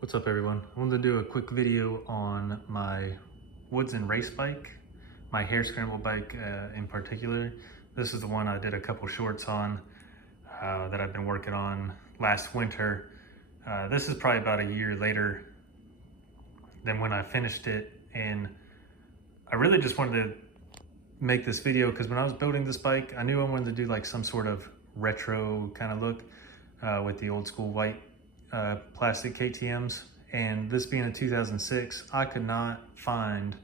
What's up everyone? I wanted to do a quick video on my woods and race bike, my hair scramble bike in particular. This is the one I did a couple shorts on that I've been working on last winter. This is probably about a year later than when I finished it, and I really just wanted to make this video because when I was building this bike, I knew I wanted to do like some sort of retro kind of look with the old school white plastic KTMs, and this being a 2006, I could not find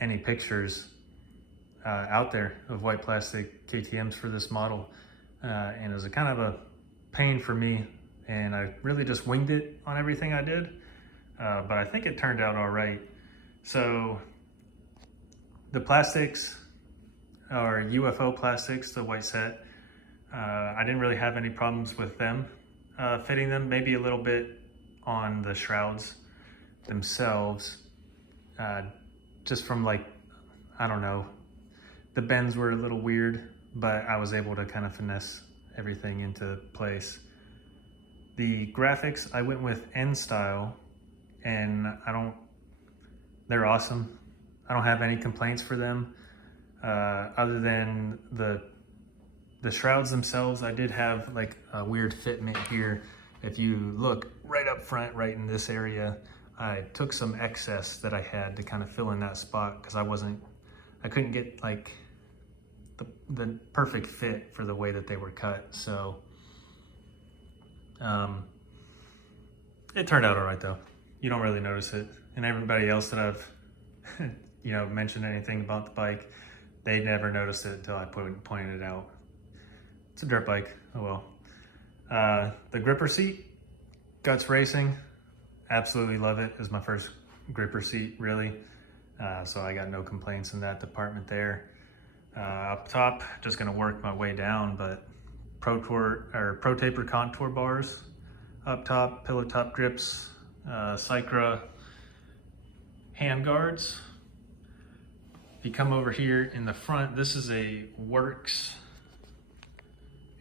any pictures out there of white plastic KTMs for this model, and it was a kind of a pain for me, and I really just winged it on everything I did, but I think it turned out all right. So the plastics are UFO Plastics, the white set. I didn't really have any problems with them fitting them, maybe a little bit on the shrouds themselves, just from like, I don't know, the bends were a little weird, but I was able to kind of finesse everything into place. The graphics, I went with N style, and they're awesome. I don't have any complaints for them, other than the shrouds themselves. I did have like a weird fitment here. If you look right up front, right in this area, I took some excess that I had to kind of fill in that spot because I couldn't get like the perfect fit for the way that they were cut. So it turned out all right though. You don't really notice it. And everybody else that I've mentioned anything about the bike, they never noticed it until I pointed it out. It's a dirt bike, oh well. The gripper seat, Guts Racing, absolutely love it. It was my first gripper seat, really. So I got no complaints in that department there. Up top, just gonna work my way down, but Pro Taper contour bars up top, pillow top grips, Cycra hand guards. If you come over here in the front, this is a Works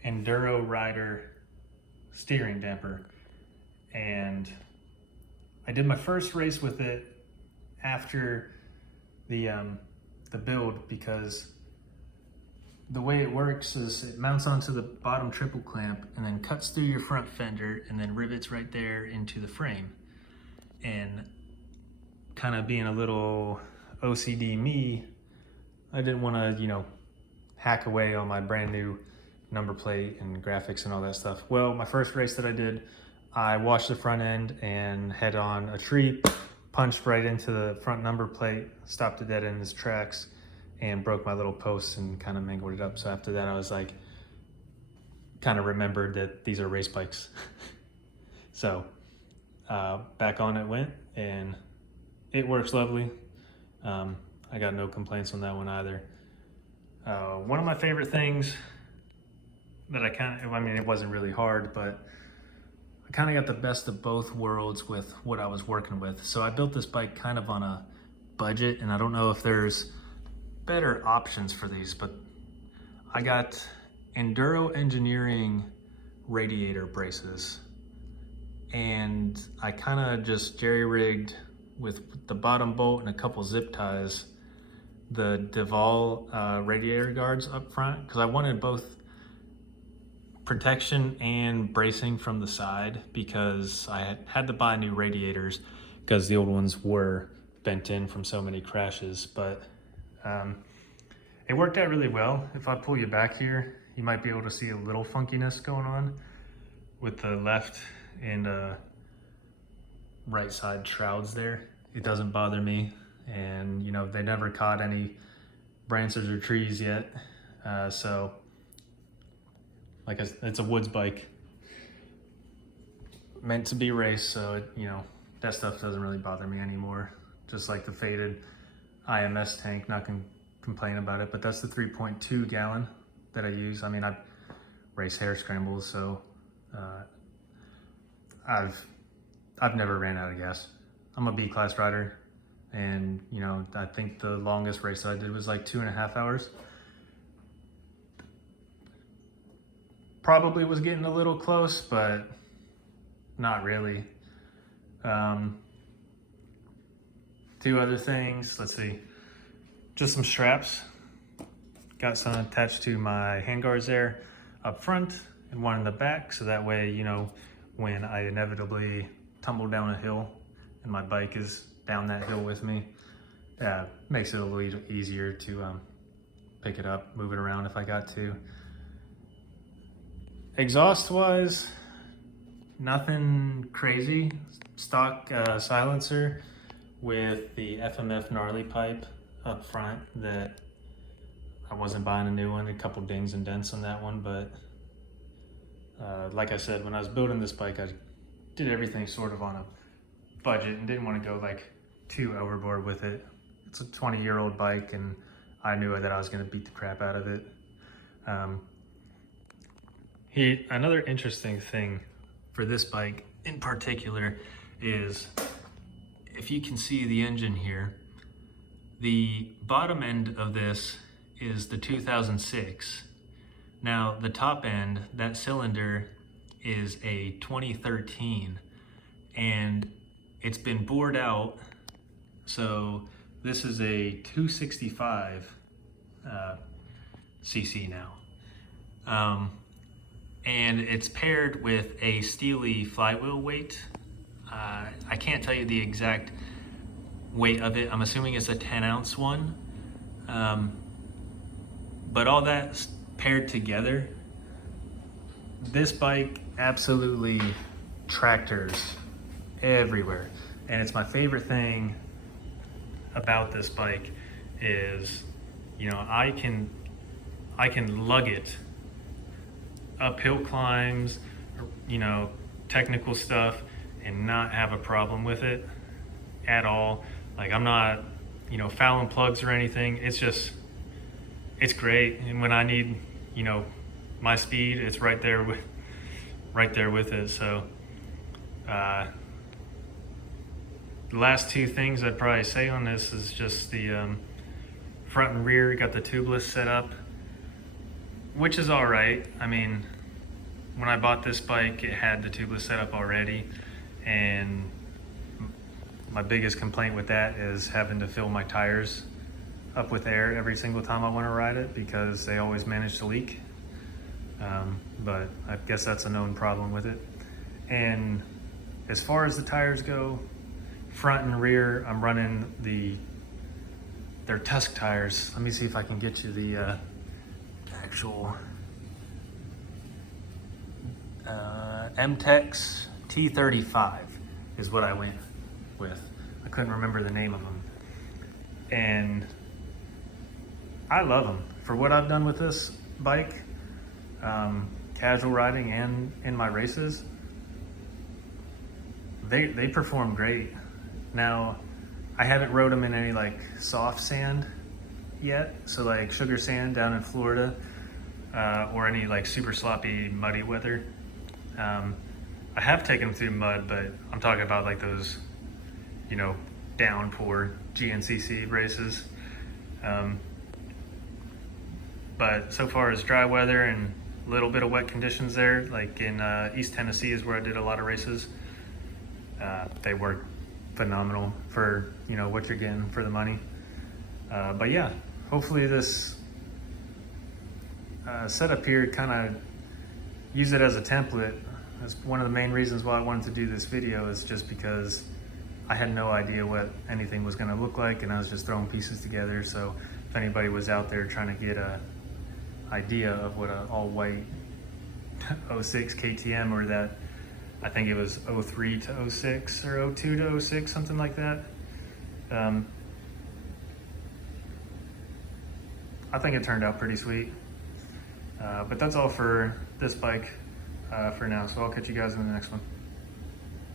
Enduro Rider steering damper, and I did my first race with it after the build, because the way it works is it mounts onto the bottom triple clamp and then cuts through your front fender and then rivets right there into the frame. And kind of being a little OCD me, I didn't want to hack away on my brand new number plate and graphics and all that stuff. Well, my first race that I did, I washed the front end and head on a tree, punched right into the front number plate, stopped it dead in its tracks, and broke my little post and kind of mangled it up. So after that, I was like, kind of remembered that these are race bikes. So back on it went, and it works lovely. I got no complaints on that one either. One of my favorite things that it wasn't really hard, but I kind of got the best of both worlds with what I was working with. So I built this bike kind of on a budget, and I don't know if there's better options for these, but I got Enduro Engineering radiator braces, and I kind of just jerry-rigged with the bottom bolt and a couple zip ties the Duval radiator guards up front, because I wanted both protection and bracing from the side, because I had to buy new radiators because the old ones were bent in from so many crashes. But it worked out really well. If I pull you back here, you might be able to see a little funkiness going on with the left and right side shrouds there. It doesn't bother me, and they never caught any branches or trees yet, so like it's a woods bike meant to be raced, so that stuff doesn't really bother me anymore. Just like the faded IMS tank, not gonna complain about it, but that's the 3.2 gallon that I use. I mean, I race hair scrambles, so I've never ran out of gas. I'm a B-class rider, and I think the longest race I did was like 2.5 hours. Probably was getting a little close, but not really. Two other things, let's see, just some straps. Got some attached to my handguards there up front and one in the back, so that way, you know, when I inevitably tumble down a hill and my bike is down that hill with me, makes it a little easier to pick it up, move it around if I got to. Exhaust wise, nothing crazy. Stock silencer with the FMF gnarly pipe up front that I wasn't buying a new one. A couple dings and dents on that one, but like I said, when I was building this bike, I did everything sort of on a budget and didn't want to go like too overboard with it. It's a 20-year-old bike and I knew that I was going to beat the crap out of it. Another interesting thing for this bike in particular is, if you can see the engine here, the bottom end of this is the 2006. Now the top end, that cylinder, is a 2013 and it's been bored out. So this is a 265 cc now. And it's paired with a Steahly Flywheel weight. I can't tell you the exact weight of it. I'm assuming it's a 10-ounce one. But all that paired together, this bike absolutely tractors everywhere. And it's my favorite thing about this bike is, you know, I can lug it uphill climbs, you know, technical stuff, and not have a problem with it at all. Like, I'm not, you know, fouling plugs or anything. It's just, it's great. And when I need, you know, my speed, it's right there with it. So the last two things I'd probably say on this is just the front and rear. Got the Tubliss set up, which is all right. I mean, when I bought this bike, it had the Tubliss set up already, and my biggest complaint with that is having to fill my tires up with air every single time I want to ride it, because they always manage to leak. But I guess that's a known problem with it. And as far as the tires go, front and rear, I'm running their Tusk tires. Let me see if I can get you the actual emtex T35 is what I went with. I couldn't remember the name of them. And I love them. For what I've done with this bike, casual riding and in my races, they perform great. Now, I haven't rode them in any like soft sand yet, so like sugar sand down in Florida, or any like super sloppy muddy weather. I have taken them through mud, but I'm talking about like those, you know, downpour GNCC races. But so far as dry weather and a little bit of wet conditions there, like in East Tennessee is where I did a lot of races, they work phenomenal for, you know, what you're getting for the money. But yeah, hopefully this setup here kind of use it as a template. That's one of the main reasons why I wanted to do this video, is just because I had no idea what anything was going to look like, and I was just throwing pieces together. So if anybody was out there trying to get a idea of what an all-white 06 KTM, or that, I think it was 03 to 06 or 02 to 06, something like that. I think it turned out pretty sweet. But that's all for this bike for now. So I'll catch you guys in the next one.